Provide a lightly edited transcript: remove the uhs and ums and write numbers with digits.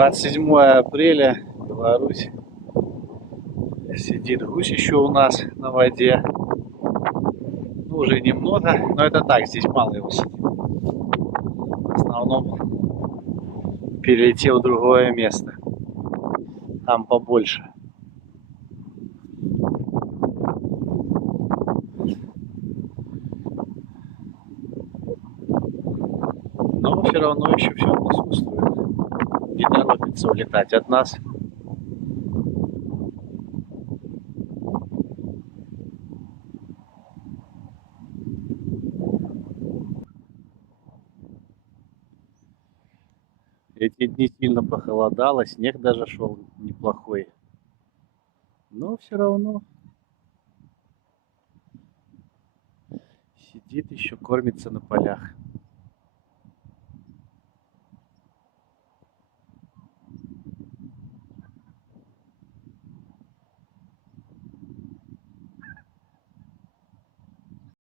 27 апреля, Беларусь. Сидит гусь еще у нас на воде. Ну, уже немного, но это так, здесь мало его сидит. В основном перелетел в другое место. Там побольше. Но все равно еще все присутствует. Не торопится улетать от нас. Эти дни сильно похолодало, снег даже шел неплохой. Но все равно сидит еще, кормится на полях.